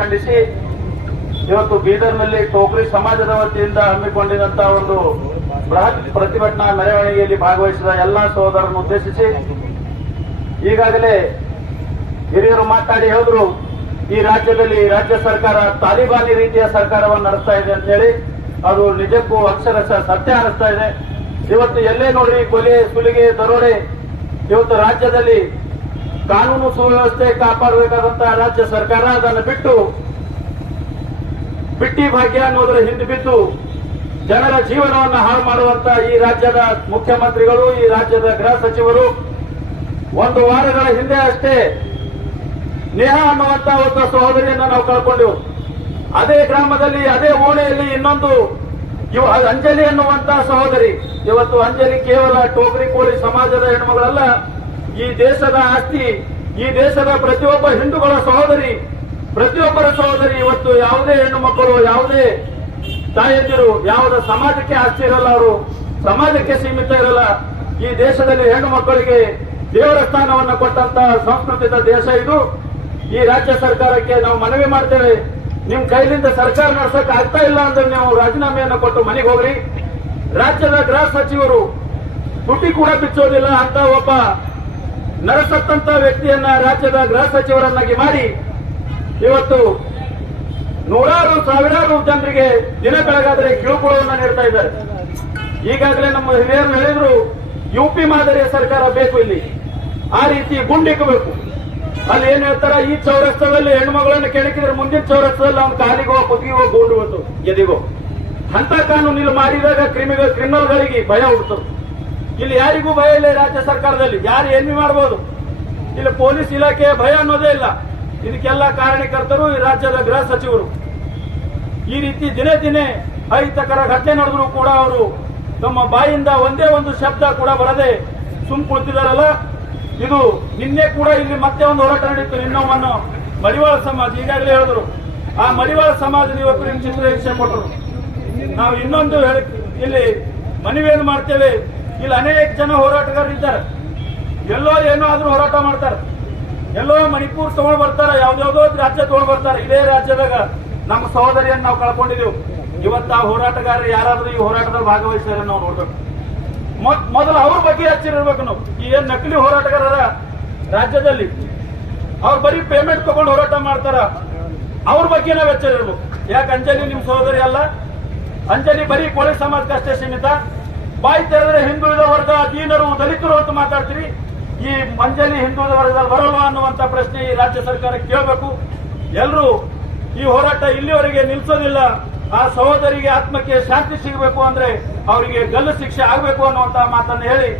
ಖಂಡಿಸಿ ಇವತ್ತು ಬೀದರ್ನಲ್ಲಿ ಟೋಕ್ರಿ ಸಮಾಜದ ವತಿಯಿಂದ ಹಮ್ಮಿಕೊಂಡಿದಂತಹ ಒಂದು ಬೃಹತ್ ಪ್ರತಿಭಟನಾ ಮೆರವಣಿಗೆಯಲ್ಲಿ ಭಾಗವಹಿಸಿದ ಎಲ್ಲಾ ಸಹೋದರರನ್ನು ಉದ್ದೇಶಿಸಿ ಈಗಾಗಲೇ ಹಿರಿಯರು ಮಾತಾಡಿ ಹೇಳಿದ್ರು, ಈ ರಾಜ್ಯದಲ್ಲಿ ರಾಜ್ಯ ಸರ್ಕಾರ ತಾಲಿಬಾನಿ ರೀತಿಯ ಸರ್ಕಾರವನ್ನು ನಡೆಸ್ತಾ ಇದೆ ಅಂತ ಹೇಳಿ, ಅದು ನಿಜಕ್ಕೂ ಅಕ್ಷರಶಃ ಸತ್ಯ ಅನಿಸ್ತಾ ಇದೆ. ಇವತ್ತು ಎಲ್ಲೇ ನೋಡಿ ಕೊಲೆ, ಸುಲಿಗೆ, ದರೋಡೆ, ಇವತ್ತು ರಾಜ್ಯದಲ್ಲಿ ಕಾನೂನು ಸುವ್ಯವಸ್ಥೆ ಕಾಪಾಡಬೇಕಾದಂತಹ ರಾಜ್ಯ ಸರ್ಕಾರ ಅದನ್ನು ಬಿಟ್ಟು ಬಿಟ್ಟಿ ಭಾಗ್ಯ ಅನ್ನೋದರ ಹಿಂದೆ ಬಿದ್ದು ಜನರ ಜೀವನವನ್ನು ಹಾಳು ಮಾಡುವಂತ ಈ ರಾಜ್ಯದ ಮುಖ್ಯಮಂತ್ರಿಗಳು, ಈ ರಾಜ್ಯದ ಗೃಹ ಸಚಿವರು ಒಂದು ವಾರಗಳ ಹಿಂದೆ ಅಷ್ಟೇ ನೇಹಾ ಅನ್ನುವಂತ ಒಬ್ಬ ಸಹೋದರಿಯನ್ನ ನಾವು ಕಳ್ಕೊಂಡೆವು. ಅದೇ ಗ್ರಾಮದಲ್ಲಿ, ಅದೇ ಓಣೆಯಲ್ಲಿ ಇನ್ನೊಂದು ಇವ ಅಂಜಲಿ ಅನ್ನುವಂತ ಸಹೋದರಿ. ಇವತ್ತು ಅಂಜಲಿ ಕೇವಲ ಟೋಕರಿ ಕೋಳಿ ಸಮಾಜದ ಹೆಣ್ಮಗಳಲ್ಲ ಈ ದೇಶದ ಆಸ್ತಿ, ಈ ದೇಶದ ಪ್ರತಿಯೊಬ್ಬ ಹಿಂದೂಗಳ ಸಹೋದರಿ, ಪ್ರತಿಯೊಬ್ಬರ ಸಹೋದರಿ ಇವತ್ತು ಯಾವುದೇ ಹೆಣ್ಣು ಮಕ್ಕಳು, ಯಾವುದೇ ತಾಯಂದಿರು, ಯಾವುದೇ ಸಮಾಜಕ್ಕೆ ಆಸ್ತಿ ಇರಲ್ಲ ಅವರು, ಸಮಾಜಕ್ಕೆ ಸೀಮಿತ ಇರಲ್ಲ. ಈ ದೇಶದಲ್ಲಿ ಹೆಣ್ಣು ಮಕ್ಕಳಿಗೆ ದೇವರ ಸ್ಥಾನವನ್ನು ಕೊಟ್ಟಂತ ಸಂಸ್ಕೃತಿದ ದೇಶ ಇದು. ಈ ರಾಜ್ಯ ಸರ್ಕಾರಕ್ಕೆ ನಾವು ಮನವಿ ಮಾಡ್ತೇವೆ. ನಿಮ್ ಕೈಲಿಂದ ಸರ್ಕಾರ ನಡೆಸಕ್ ಆಗ್ತಾ ಇಲ್ಲ ಅಂದ್ರೆ ನೀವು ರಾಜೀನಾಮೆಯನ್ನು ಕೊಟ್ಟು ಮನೆಗೆ ಹೋಗ್ರಿ. ರಾಜ್ಯದ ಗೃಹ ಸಚಿವರು ತುಟಿ ಕೂಡ ಬಿಚ್ಚೋದಿಲ್ಲ ಅಂತ ಒಬ್ಬ ನರಸತ್ತಂತ ವ್ಯಕ್ತಿಯನ್ನ ರಾಜ್ಯದ ಗೃಹ ಸಚಿವರನ್ನಾಗಿ ಮಾಡಿ ಇವತ್ತು ನೂರಾರು, ಸಾವಿರಾರು ಜನರಿಗೆ ದಿನ ಬೆಳಗಾದರೆ ಕಿರುಕುಳವನ್ನು ನೀಡ್ತಾ ಇದ್ದಾರೆ. ಈಗಾಗಲೇ ನಮ್ಮ ಹಿರಿಯರು ಹೇಳಿದ್ರು ಯುಪಿ ಮಾದರಿಯ ಸರ್ಕಾರ ಬೇಕು ಇಲ್ಲಿ. ಆ ರೀತಿ ಗುಂಡಿಕ್ಕಬೇಕು. ಅಲ್ಲಿ ಏನ್ ಹೇಳ್ತಾರ, ಈ ಚೌರಸ್ತದಲ್ಲಿ ಹೆಣ್ಮಗಳನ್ನು ಕೆಣಕಿದ್ರೆ ಮುಂದಿನ ಚೌರಸ್ತದಲ್ಲಿ ಅವ್ನ ಕಾಲಿಗೋ ಕುದಿಗೋ ಗುಂಡು ಎದಿಗೋ. ಅಂತ ಕಾನೂನು ಇಲ್ಲಿ ಮಾಡಿದಾಗ ಕ್ರಿಮಿನಲ್ ಕ್ರಿಮಿನಲ್ಗಳಿಗೆ ಭಯ ಹುಡ್ತದೆ ಇಲ್ಲಿ ಯಾರಿಗೂ ಭಯ ಇಲ್ಲ ರಾಜ್ಯ ಸರ್ಕಾರದಲ್ಲಿ. ಯಾರು ಏನು ಮಾಡಬಹುದು ಇಲ್ಲಿ ಪೊಲೀಸ್ ಇಲಾಖೆ ಭಯ ಅನ್ನೋದೇ ಇಲ್ಲ. ಇದಕ್ಕೆಲ್ಲ ಕಾರಣಕರ್ತರು ಈ ರಾಜ್ಯದ ಗೃಹ ಸಚಿವರು. ಈ ರೀತಿ ದಿನೇ ದಿನೇ ಅಹಿತಕರ ಘಟನೆ ನಡೆದ್ರು ಕೂಡ ಅವರು ತಮ್ಮ ಬಾಯಿಂದ ಒಂದೇ ಒಂದು ಶಬ್ದ ಕೂಡ ಬರದೆ ಸುಮ್ ಕುಳಿತಿದಾರಲ್ಲ ಇದು ನಿನ್ನೆ ಕೂಡ ಇಲ್ಲಿ ಮತ್ತೆ ಒಂದು ಹೋರಾಟ ನಡೀತು. ನಿನ್ನೊಮ್ಮನ್ನು ಮಡಿವಾಳ ಸಮಾಜ, ಈಗಾಗಲೇ ಹೇಳಿದ್ರು. ಆ ಮಡಿವಾಳ ಸಮಾಜದ ಯುವಕರು ಚಿತ್ರ ಕೊಟ್ಟರು. ನಾವು ಇನ್ನೊಂದು ಇಲ್ಲಿ ಮನವಿಯನ್ನು ಮಾಡ್ತೇವೆ. ಇಲ್ಲಿ ಅನೇಕ ಜನ ಹೋರಾಟಗಾರರು ಇದ್ದಾರೆ. ಎಲ್ಲೋ ಏನೋ ಆದ್ರೂ ಹೋರಾಟ ಮಾಡ್ತಾರೆ. ಎಲ್ಲೋ ಮಣಿಪುರ್ ತಗೊಂಡ್ ಬರ್ತಾರ ಯಾವ್ದಾವ್ದೋ ರಾಜ್ಯ ತಗೊಂಡ್ ಬರ್ತಾರೆ. ಇದೇ ರಾಜ್ಯದಾಗ ನಮ್ಮ ಸಹೋದರಿಯನ್ನು ನಾವು ಕಳ್ಕೊಂಡಿದೆವು. ಇವತ್ತು ಹೋರಾಟಗಾರರು ಯಾರಾದ್ರೂ ಈ ಹೋರಾಟದಲ್ಲಿ ಭಾಗವಹಿಸಿದ್ರೆ ನಾವು ನೋಡ್ಬೇಕು. ಮೊದ್- ಮೊದಲು ಅವ್ರ ಬಗ್ಗೆ ಹಚ್ಚಿರ್ಬೇಕು ನಾವು. ಈ ಏನ್ ನಕಲಿ ಹೋರಾಟಗಾರರ ರಾಜ್ಯದಲ್ಲಿ ಅವ್ರು ಬರೀ ಪೇಮೆಂಟ್ ತಗೊಂಡು ಹೋರಾಟ ಮಾಡ್ತಾರ. ಅವ್ರ ಬಗ್ಗೆ ನಾವು ಎಚ್ಚರಿರ್ಬೇಕು. ಯಾಕೆ ಅಂಜಲಿ ನಿಮ್ ಸಹೋದರಿ ಅಲ್ಲ? ಅಂಜಲಿ ಬರೀ ಕೋಳಿ ಸಮಾಜಕ್ಕಷ್ಟೇ ಸೀಮಿತ ಬಾಯಿ ತೆರೆದ್ರೆ ಹಿಂದುಳಿದ ವರ್ಗ ದೀನರು ದಲಿತರು ಅಂತ ಮಾತಾಡ್ತೀರಿ. ಈ ಮಂಜಲಿ ಹಿಂದುಳಿದ ವರ್ಗದಲ್ಲಿ ಬರಲ್ವಾ ಅನ್ನುವಂತ ಪ್ರಶ್ನೆ ಈ ರಾಜ್ಯ ಸರ್ಕಾರ ಕೇಳಬೇಕು. ಎಲ್ಲರೂ ಈ ಹೋರಾಟ ಇಲ್ಲಿವರೆಗೆ ನಿಲ್ಲಿಸೋದಿಲ್ಲ ಆ ಸಹೋದರಿಗೆ ಆತ್ಮಕ್ಕೆ ಶಾಂತಿ ಸಿಗಬೇಕು ಅಂದ್ರೆ ಅವರಿಗೆ ಗಲ್ಲು ಶಿಕ್ಷೆ ಆಗಬೇಕು ಅನ್ನುವಂತಹ ಮಾತನ್ನು ಹೇಳಿ.